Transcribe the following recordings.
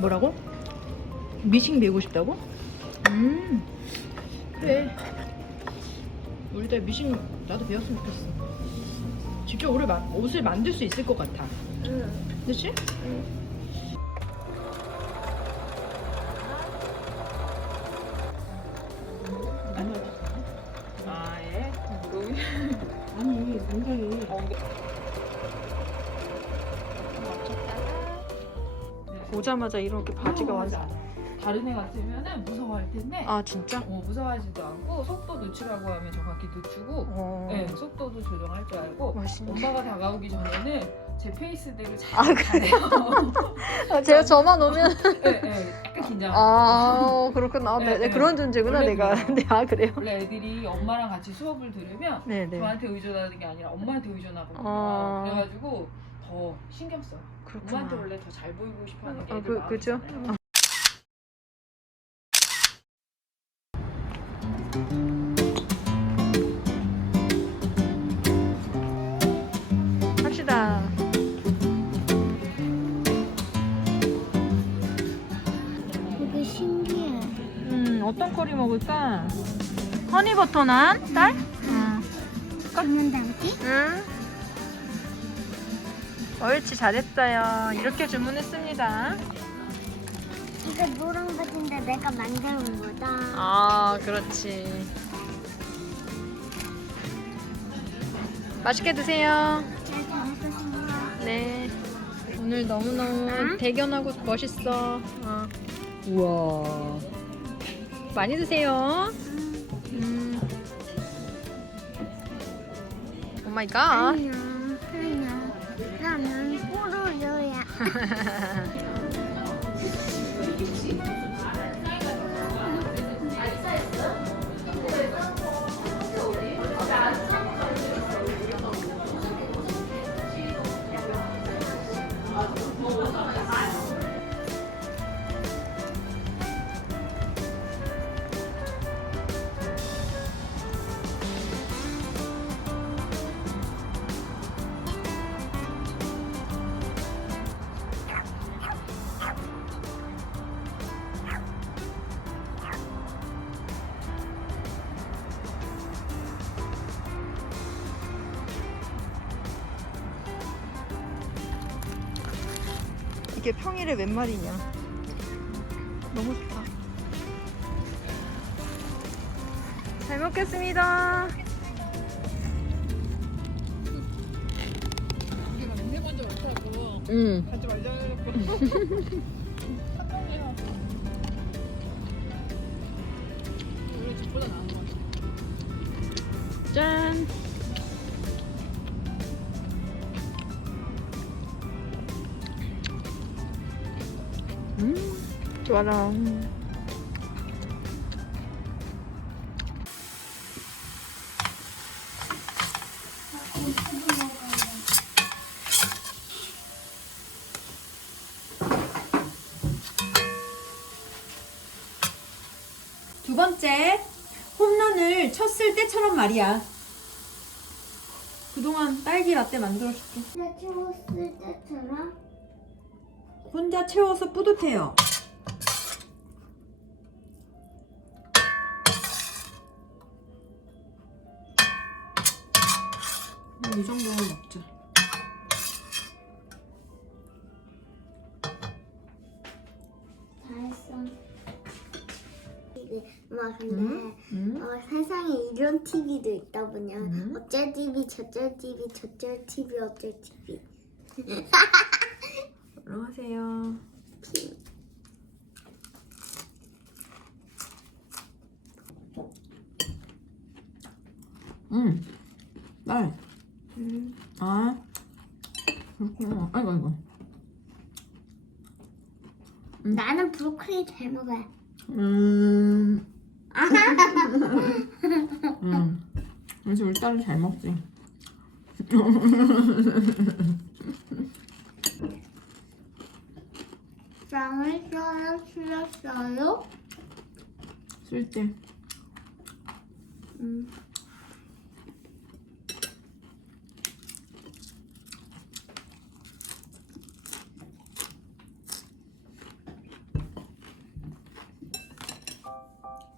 뭐라고? 미싱 배우고 싶다고? 그래. 우리 다 미싱 나도 배웠으면 좋겠어. 직접 옷을 만들 수 있을 것 같아. 응. 그렇지? 응. 아 예. 아니 굉장히 오자마자 이렇게 바지가 완전. 다른 애 같으면은 무서워할 텐데 아 진짜? 무서워하지도 않고 속도 늦추라고 하면 정확히 늦추고 네, 속도도 조정할 줄 알고 멋있네. 엄마가 다가오기 전에는 제 페이스대로 아, 잘 그래요? 가요. 제가 저만 오면 네, 네, 약간 긴장. 그렇구나. 네, 네. 그런 존재구나 원래 내가. 그래요. 네, 그래요? 원래 애들이 엄마랑 같이 수업을 들으면 네네. 저한테 의존하는 게 아니라 엄마한테 의존하거든요. 그래가지고 더 신경 써요. 그렇구나. 엄마한테 원래 더 잘 보이고 싶어하는 게 애들 그죠? 마음이잖아요. 합시다. 되게 신기해. 어떤 커리 먹을까? 허니버터 난? 딸? 주문 담기? 응. 옳지, 잘했어요. 이렇게 주문했습니다. 이거 노란 바지인데 내가 만든 거다. 아, 그렇지. 맛있게 드세요. 잘 먹겠습니다. 네. 오늘 너무너무 응? 대견하고 멋있어. 우와. 많이 드세요. 오 마이 갓. 안녕. 나는 뽀로로야. 이게 평일에 웬 말이냐. 너무 좋다. 잘 먹겠습니다. 우리가 냄새 먼저 맡더라고. 가지 말자 해놓고. 착각해요. 원래 집보다 나은 것 같아. 짠. 좋아라. 두 번째, 홈런을 쳤을 때처럼 말이야. 그동안 딸기 라떼 만들어줄게. 나 채웠을 때처럼 혼자 채워서 뿌듯해요. 이 정도는 먹자. 잘했어. 엄마 근데 세상에 이런 TV도 있다 보냐. 어쩔 TV, 저쩔 TV, 저쩔 TV, 어쩔 TV. 안녕하세요. 딸. 아, 그렇구나. 아이고. 나는 브로콜리 잘 먹어요. 그래서 우리 딸은 잘 먹지. 쌈을 썰었어요. 쓸 때.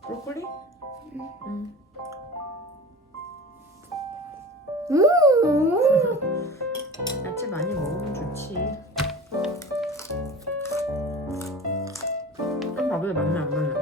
브로콜리? 응. 야채 많이 먹으면 좋지. 좀 봐봐요, 맞네 안 맞네.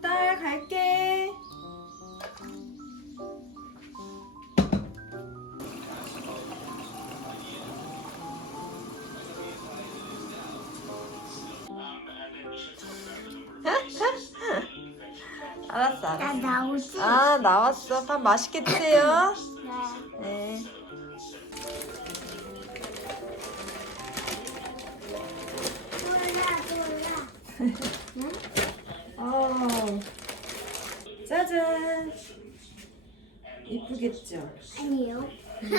딸 갈게. 알았어, 나 알았어. 나오지? 아, 나왔어. 밥 맛있게 드세요. 네. 네. 몰라. 짜잔. 이쁘겠죠? 아니요. 이게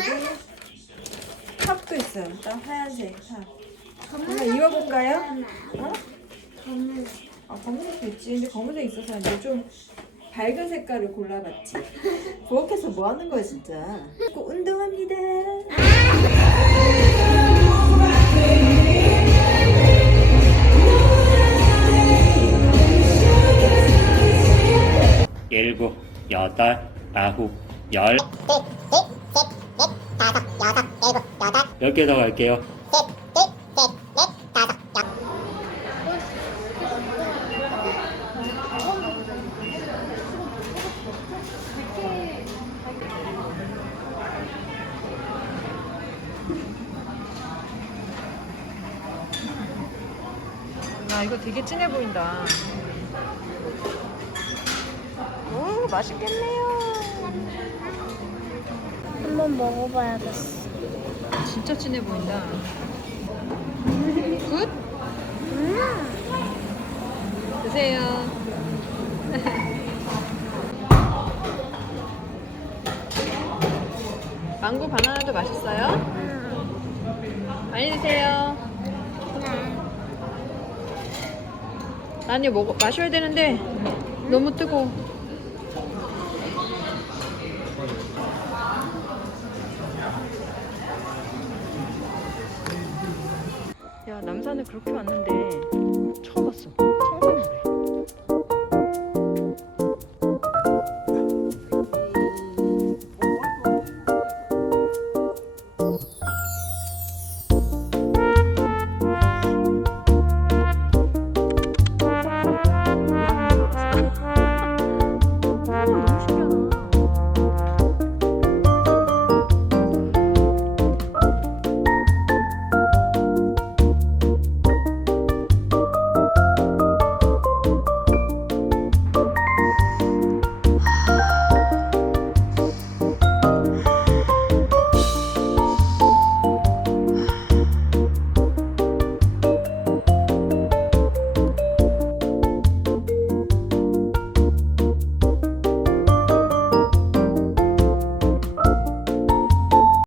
탑도 있어요. 딱 하얀색 탑. 한번 검은색 입어볼까요? 있잖아요. 어? 검은색. 아, 검은색도 있지. 근데 검은색 있어서 이제 좀 밝은 색깔을 골라봤지. 부엌에서 뭐 하는 거야, 진짜? 꼭 운동합니다. 일곱, 여덟, 아홉, 열. 10개 더 갈게요. 야, 이거 되게 진해 보인다. 오, 맛있겠네요. 한번 먹어봐야겠어. 진짜 진해 보인다. 굿? 드세요. 망고 바나나도 맛있어요? 많이 드세요. 아니, 마셔야 되는데 너무 뜨거워. 야, 남산을 그렇게 왔는데